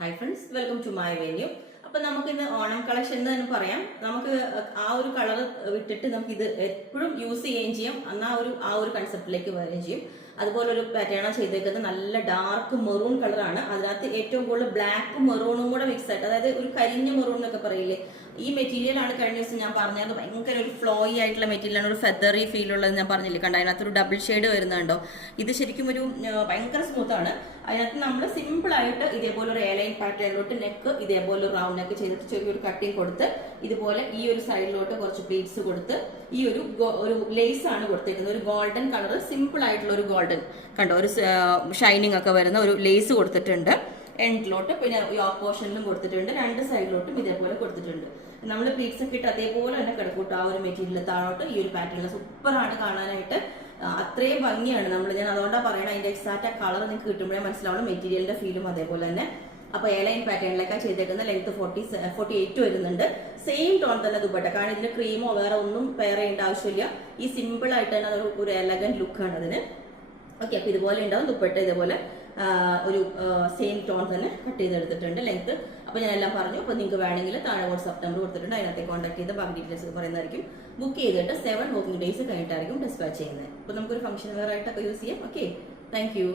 Hi friends, welcome to my venue. അപ്പൊ നമുക്ക് ഇന്ന് ഓണം കളക്ഷൻ എന്ന് തന്നെ പറയാം. നമുക്ക് ആ ഒരു കളർ വിട്ടിട്ട് നമുക്ക് ഇത് എപ്പോഴും യൂസ് ചെയ്യുകയും ചെയ്യാം. എന്നാൽ ആ ഒരു കൺസെപ്റ്റിലേക്ക് വരികയും ചെയ്യും. അതുപോലെ ഒരു പാറ്റേൺ ചെയ്തേക്കുന്നത് നല്ല ഡാർക്ക് മെറൂൺ കളറാണ്. അതിനകത്ത് ഏറ്റവും കൂടുതൽ ബ്ലാക്കും മെറൂണും കൂടെ മിക്സ് ആയിട്ട്, അതായത് ഒരു കരിഞ്ഞ മെറൂൺ എന്നൊക്കെ പറയില്ലേ, ഈ മെറ്റീരിയൽ ആണ് കഴിഞ്ഞ ദിവസം ഞാൻ പറഞ്ഞത്. ഭയങ്കര ഒരു ഫ്ലോയി ആയിട്ടുള്ള മെറ്റീരിയൽ ആണ്, ഒരു ഫെദറി ഫീൽ ഉള്ളത് ഞാൻ പറഞ്ഞില്ലേ, കണ്ട അതിനകത്തൊരു ഡബിൾ ഷെയ്ഡ് വരുന്നുണ്ടോ. ഇത് ശരിക്കും ഒരു ഭയങ്കര സ്മൂത്ത് ആണ്. അതിനകത്ത് നമ്മൾ സിമ്പിൾ ആയിട്ട് ഇതേപോലെ ഒരു എയർലൈൻ പാറ്റേണിലോട്ട് നെക്ക് ഇതേപോലെ ഒരു റൗണ്ട് നെക്ക് ചെയ്തിട്ട് ചെറിയൊരു കട്ടിങ് കൊടുത്ത് ഇതുപോലെ ഈ ഒരു സൈഡിലോട്ട് കുറച്ച് പ്ലീറ്റ്സ് കൊടുത്ത് ഈ ഒരു ലേസ് ആണ് കൊടുത്തേക്കുന്നത്. ഒരു ഗോൾഡൻ കളർ, സിമ്പിൾ ആയിട്ടുള്ള ഒരു ഗോൾഡൻ കണ്ടോ, ഒരു ഷൈനിങ് ഒക്കെ വരുന്ന ഒരു ലേസ് കൊടുത്തിട്ടുണ്ട്. എൻഡിലോട്ട് പിന്നെ യോക്ക് പോർഷനിലും കൊടുത്തിട്ടുണ്ട്, രണ്ട് സൈഡിലോട്ടും ഇതേപോലെ കൊടുത്തിട്ടുണ്ട്. നമ്മൾ പ്ലീറ്റ്സ് ഒക്കെ ഇട്ട് അതേപോലെ തന്നെ കിടക്കൂട്ടോ ആ ഒരു മെറ്റീരിയൽ താഴോട്ട്. ഈ ഒരു പാറ്റേണിൽ സൂപ്പറാണ് കാണാനായിട്ട്, അത്രയും ഭംഗിയാണ്. ഞാൻ അതുകൊണ്ടാണ് പറയണത്, അതിന്റെ എക്സാക്റ്റ് കളർ നിങ്ങൾക്ക് കിട്ടുമ്പോഴേ മനസ്സിലാവുള്ളൂ. മെറ്റീരിയലിന്റെ ഫീലും അതേപോലെ തന്നെ. അപ്പൊ എയർലൈൻ പാറ്റേണിലേക്കാണ് ചെയ്തേക്കുന്ന. ലെങ്ത് 48 വരുന്നുണ്ട്. സെയിം ടോൺ തന്നെ ദുപ്പട്ട, കാരണം ഇതിന് ക്രീമോ വേറെ ഒന്നും പെയർ ചെയ്യേണ്ട ആവശ്യമില്ല. ഈ സിമ്പിൾ ആയിട്ട് തന്നെ ഒരു എലഗന്റ് ലുക്കാണ് അതിന്. ഓക്കെ, അപ്പൊ ഇതുപോലെ ഉണ്ടാവും ദുപ്പട്ട. ഇതേപോലെ ഒരു സെയിം ടോൺ തന്നെ കട്ട് ചെയ്തെടുത്തിട്ടുണ്ട് ലെങ്ത്. അപ്പൊ ഞാൻ എല്ലാം പറഞ്ഞു. അപ്പൊ നിങ്ങൾക്ക് വേണമെങ്കിൽ താഴെ വാട്സ്ആപ്പ് നമ്പർ കൊടുത്തിട്ടുണ്ട്, അതിനകത്ത് കോൺടാക്ട് ചെയ്ത് ബാക്കി ഡീറ്റെയിൽസ് പറയുന്നതായിരിക്കും. ബുക്ക് ചെയ്തിട്ട് 7 വർക്കിംഗ് ഡേയ്സ് കഴിഞ്ഞിട്ടായിരിക്കും ഡിസ്പാച്ച് ചെയ്യുന്നത്. അപ്പൊ നമുക്കൊരു ഫംഗ്ഷൻ വെയർ ആയിട്ടൊക്കെ യൂസ് ചെയ്യാം. Okay, thank you.